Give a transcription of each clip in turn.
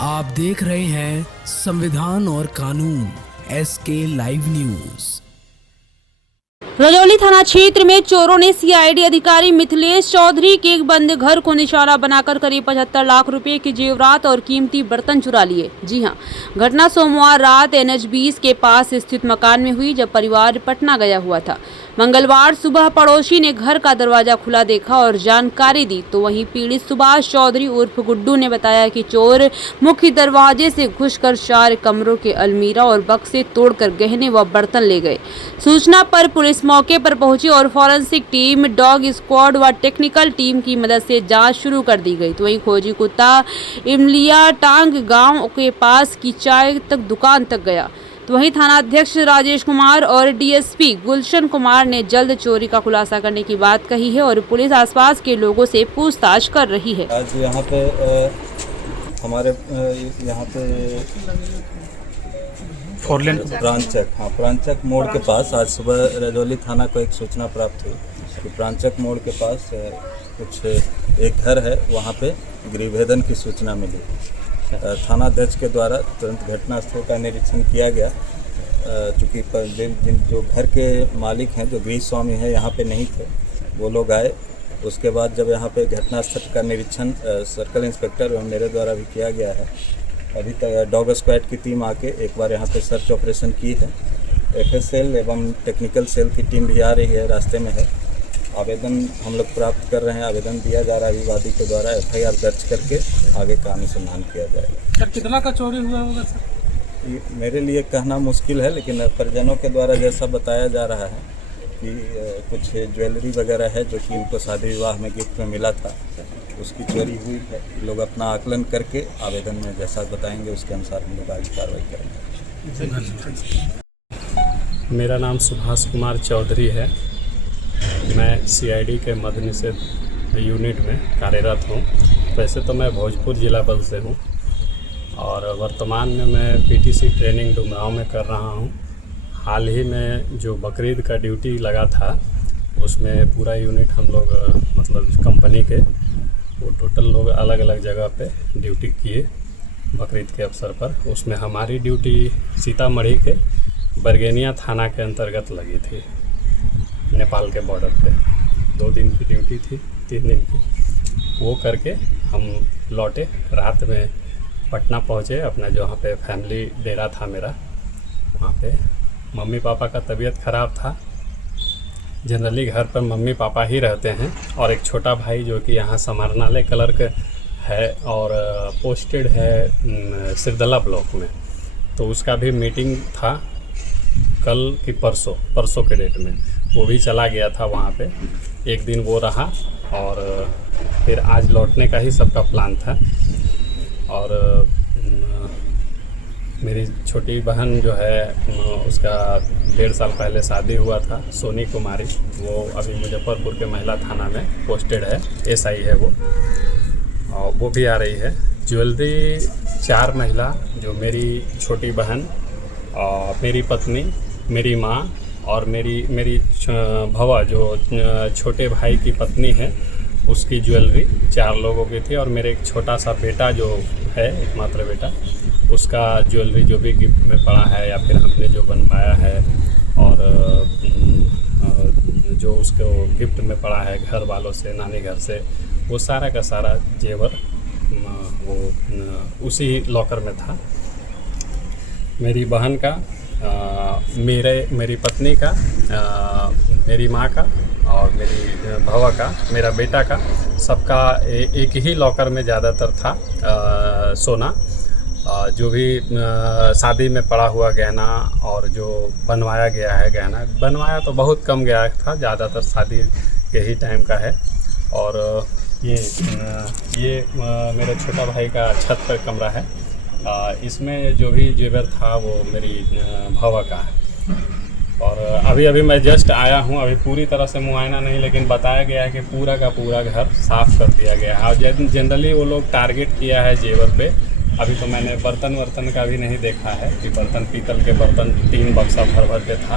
आप देख रहे हैं संविधान और कानून SK लाइव न्यूज। रजौली थाना क्षेत्र में चोरों ने CID अधिकारी मिथिलेश चौधरी के एक बंद घर को निशाना बनाकर करीब 75 लाख रुपए के जेवरात और कीमती बर्तन चुरा लिए। जी हां, घटना सोमवार रात NH 20 के पास स्थित मकान में हुई, जब परिवार पटना गया हुआ था। मंगलवार सुबह पड़ोसी ने घर का दरवाजा खुला देखा और जानकारी दी, तो वहीं पीड़ित सुभाष चौधरी उर्फ गुड्डू ने बताया कि चोर मुख्य दरवाजे से घुसकर 4 कमरों के अलमीरा और बक्से तोड़कर गहने व बर्तन ले गए। सूचना पर पुलिस मौके पर पहुंची और फॉरेंसिक टीम, डॉग स्क्वाड व टेक्निकल टीम की मदद से जांच शुरू कर दी गई। तो वहीं खोजी कुत्ता इमलिया टांग गांव के पास की चाय तक दुकान तक गया। तो वहीं थाना अध्यक्ष राजेश कुमार और DSP गुलशन कुमार ने जल्द चोरी का खुलासा करने की बात कही है और पुलिस आसपास के लोगों से पूछताछ कर रही है। आज यहाँ पे हमारे यहाँ पे प्रांचक मोड़ के पास आज सुबह रजौली थाना को एक सूचना प्राप्त हुई कि प्रांचक मोड़ के पास कुछ एक घर है, वहाँ पे गृहभेदन की सूचना मिली। थाना अध्यक्ष के द्वारा तुरंत घटनास्थल का निरीक्षण किया गया। चूँकि जिन जो घर के मालिक हैं, जो गृह स्वामी हैं, यहाँ पे नहीं थे, वो लोग आए। उसके बाद जब यहाँ पे घटनास्थल का निरीक्षण सर्कल इंस्पेक्टर एवं मेरे द्वारा भी किया गया है। अभी तक डॉग स्क्वाड की टीम आके एक बार यहाँ पे सर्च ऑपरेशन की है। FSL एवं टेक्निकल सेल की टीम भी आ रही है, रास्ते में है। आवेदन हम लोग प्राप्त कर रहे हैं, आवेदन दिया जा रहा है विवादी के द्वारा। FIR दर्ज करके आगे का अनुसंधान किया जाएगा। सर, कितना का चोरी हुआ होगा सर? ये मेरे लिए कहना मुश्किल है, लेकिन परिजनों के द्वारा जैसा बताया जा रहा है कि कुछ ज्वेलरी वगैरह है जो कि इनको शादी विवाह में गिफ्ट में मिला था, उसकी चोरी हुई है। लोग अपना आकलन करके आवेदन में जैसा बताएंगे उसके अनुसार हम लोग आगे कार्रवाई करेंगे। मेरा नाम सुभाष कुमार चौधरी है। मैं CID के मद्य निषेध यूनिट में कार्यरत हूँ। वैसे तो मैं भोजपुर जिला बल से हूँ और वर्तमान में मैं PTC ट्रेनिंग डुमरांव में कर रहा हूँ। हाल ही में जो बकरीद का ड्यूटी लगा था, उसमें पूरा यूनिट हम लोग मतलब कंपनी के वो टोटल लोग अलग अलग जगह पे ड्यूटी किए बकरीद के अवसर पर। उसमें हमारी ड्यूटी सीतामढ़ी के बरगेनिया थाना के अंतर्गत लगी थी, नेपाल के बॉर्डर पे। 2 दिन की ड्यूटी थी, 3 दिन की। वो करके हम लौटे, रात में पटना पहुँचे। अपना जहाँ पे फैमिली डेरा था मेरा, वहाँ पे मम्मी पापा का तबीयत ख़राब था। जनरली घर पर मम्मी पापा ही रहते हैं और एक छोटा भाई जो कि यहाँ समाहरणालय क्लर्क है और पोस्टेड है सिरदला ब्लॉक में। तो उसका भी मीटिंग था कल की परसों के डेट में, वो भी चला गया था वहाँ पे। एक दिन वो रहा और फिर आज लौटने का ही सबका प्लान था। और मेरी छोटी बहन जो है, उसका 1.5 साल पहले शादी हुआ था, सोनी कुमारी। वो अभी मुजफ्फरपुर के महिला थाना में पोस्टेड है, SI है वो, और वो भी आ रही है। ज्वेलरी 4 महिला, जो मेरी छोटी बहन और मेरी पत्नी, मेरी माँ और मेरी भवा जो छोटे भाई की पत्नी है, उसकी ज्वेलरी 4 लोगों की थी। और मेरे एक छोटा सा बेटा जो है, एकमात्र बेटा, उसका ज्वेलरी जो भी गिफ्ट में पड़ा है या फिर हमने जो बनवाया है और जो उसको गिफ्ट में पड़ा है घर वालों से, नानी घर से, वो सारा का सारा जेवर वो उसी लॉकर में था। मेरी बहन का, मेरी पत्नी का, मेरी माँ का और मेरी भवा का, मेरा बेटा का, सबका एक ही लॉकर में ज़्यादातर था सोना। जो भी शादी में पड़ा हुआ गहना और जो बनवाया गया है गहना, बनवाया तो बहुत कम गया था, ज़्यादातर शादी के ही टाइम का है। और ये मेरे छोटा भाई का छत पर कमरा है, इसमें जो भी जेवर था वो मेरी भवा का है। और अभी मैं जस्ट आया हूँ, अभी पूरी तरह से मुआयना नहीं, लेकिन बताया गया है कि पूरा का पूरा घर साफ़ कर दिया गया है। और जनरली वो लोग टारगेट किया है जेवर पे। अभी तो मैंने बर्तन का भी नहीं देखा है कि बर्तन, पीतल के बर्तन 3 बक्सा भर के था,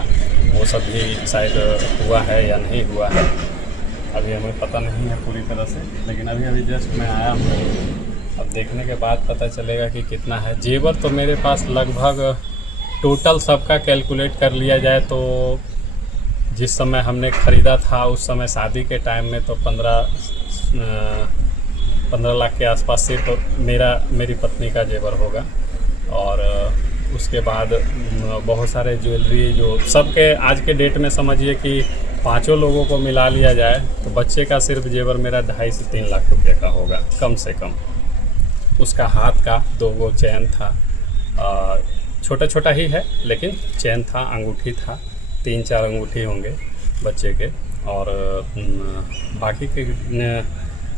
वो सब भी शायद हुआ है या नहीं हुआ है, अभी हमें पता नहीं है पूरी तरह से। लेकिन अभी जस्ट मैं आया हूँ अब देखने के बाद पता चलेगा कि कितना है। जेवर तो मेरे पास लगभग टोटल सबका कैलकुलेट कर लिया जाए तो जिस समय हमने ख़रीदा था उस समय शादी के टाइम में तो 15 लाख के आसपास से तो मेरी पत्नी का जेवर होगा। और उसके बाद बहुत सारे ज्वेलरी जो सबके आज के डेट में समझिए कि 5 लोगों को मिला लिया जाए तो बच्चे का सिर्फ जेवर मेरा 2.5 से 3 लाख रुपए का होगा कम से कम। उसका हाथ का 2 चैन था, छोटा छोटा ही है लेकिन चैन था, अंगूठी था, 3-4 अंगूठी होंगे बच्चे के। और बाकी के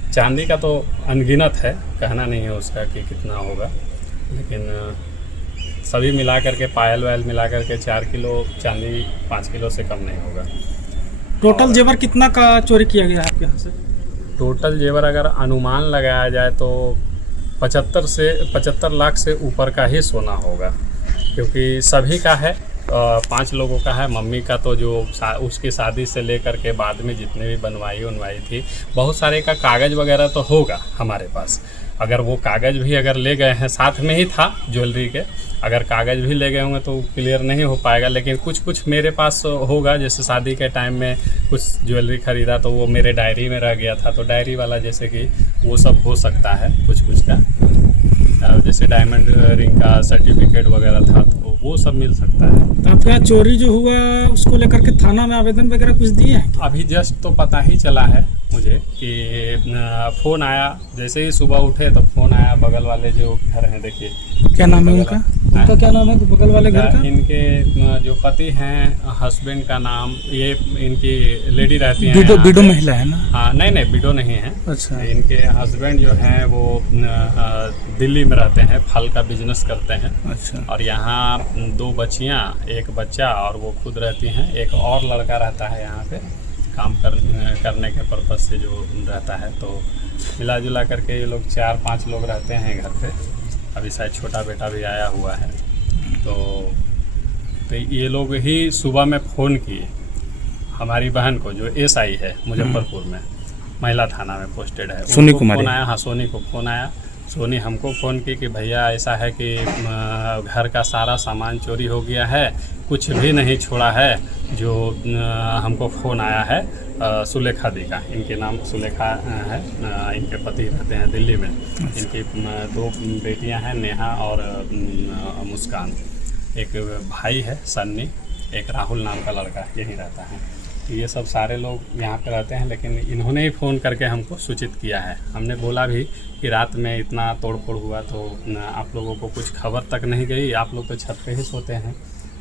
चांदी का तो अनगिनत है, कहना नहीं है उसका कि कितना होगा, लेकिन सभी मिला करके पायल वायल मिला करके 4 किलो चांदी 5 किलो से कम नहीं होगा। टोटल जेवर कितना का चोरी किया गया है आपके यहाँ से? टोटल जेवर अगर अनुमान लगाया जाए तो 75 लाख से ऊपर का ही सोना होगा, क्योंकि सभी का है। 5 लोगों का है। मम्मी का तो जो उसकी शादी से लेकर के बाद में जितने भी बनवाई थी, बहुत सारे का कागज़ वगैरह तो होगा हमारे पास। अगर वो कागज़ भी अगर ले गए हैं, साथ में ही था ज्वेलरी के, अगर कागज़ भी ले गए होंगे तो क्लियर नहीं हो पाएगा, लेकिन कुछ मेरे पास होगा। जैसे शादी के टाइम में कुछ ज्वेलरी ख़रीदा तो वो मेरे डायरी में रह गया था, तो डायरी वाला जैसे कि वो सब हो सकता है कुछ का। जैसे डायमंड रिंग का सर्टिफिकेट वगैरह था तो वो सब मिल सकता है। तो आपके यहाँ चोरी जो हुआ उसको लेकर के थाना में आवेदन वगैरह कुछ दिए हैं? अभी जस्ट तो पता ही चला है मुझे कि फ़ोन आया, जैसे ही सुबह उठे तो फ़ोन आया। बगल वाले जो घर हैं, देखिए क्या नाम है उनका क्या नाम है बगल वाले घर का? इनके जो पति हैं, हस्बैंड का नाम, ये इनकी लेडी रहती हैं, बिडो महिला है ना? हाँ, नहीं बिडो नहीं है। अच्छा। इनके हस्बैंड जो हैं वो दिल्ली में रहते हैं, फल का बिजनेस करते हैं। अच्छा। और यहाँ 2 बच्चियाँ, 1 बच्चा, और वो खुद रहती हैं। एक और लड़का रहता है यहाँ पे काम करने के पर्पज़ से जो रहता है। तो मिला जुला करके ये लोग 4-5 लोग रहते हैं घर पे। अभी शायद छोटा बेटा भी आया हुआ है। तो ये लोग ही सुबह में फ़ोन किए हमारी बहन को, जो SI है मुजफ्फरपुर में, महिला थाना में पोस्टेड है। सोनी कुमारी। फ़ोन आया, हाँ, सोनी को फ़ोन आया। सोनी हमको फ़ोन की कि भैया ऐसा है कि घर का सारा सामान चोरी हो गया है, कुछ भी नहीं छोड़ा है। जो हमको फ़ोन आया है सुलेखा दी का, इनके नाम सुलेखा है, इनके पति रहते हैं दिल्ली में। इनकी 2 बेटियां हैं, नेहा और मुस्कान। एक भाई है सन्नी, एक राहुल नाम का लड़का यहीं रहता है। ये सब सारे लोग यहाँ पे रहते हैं, लेकिन इन्होंने ही फ़ोन करके हमको सूचित किया है। हमने बोला भी कि रात में इतना तोड़फोड़ हुआ तो आप लोगों को कुछ खबर तक नहीं गई, आप लोग तो छत पे ही सोते हैं,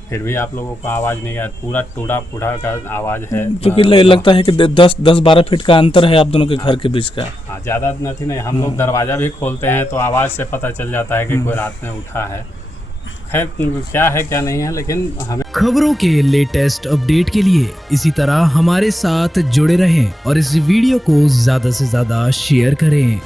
फिर भी आप लोगों को आवाज़ नहीं आया। पूरा टूटा फूटा का आवाज़ है, क्योंकि लगता है कि 10-12 फीट का अंतर है आप दोनों के घर के बीच का। हाँ, ज़्यादा नहीं। हम लोग दरवाज़ा भी खोलते हैं तो आवाज़ से पता चल जाता है कि कोई रात में उठा है। खैर, क्या है क्या नहीं है, लेकिन हमें खबरों के लेटेस्ट अपडेट के लिए इसी तरह हमारे साथ जुड़े रहें और इस वीडियो को ज्यादा से ज्यादा शेयर करें।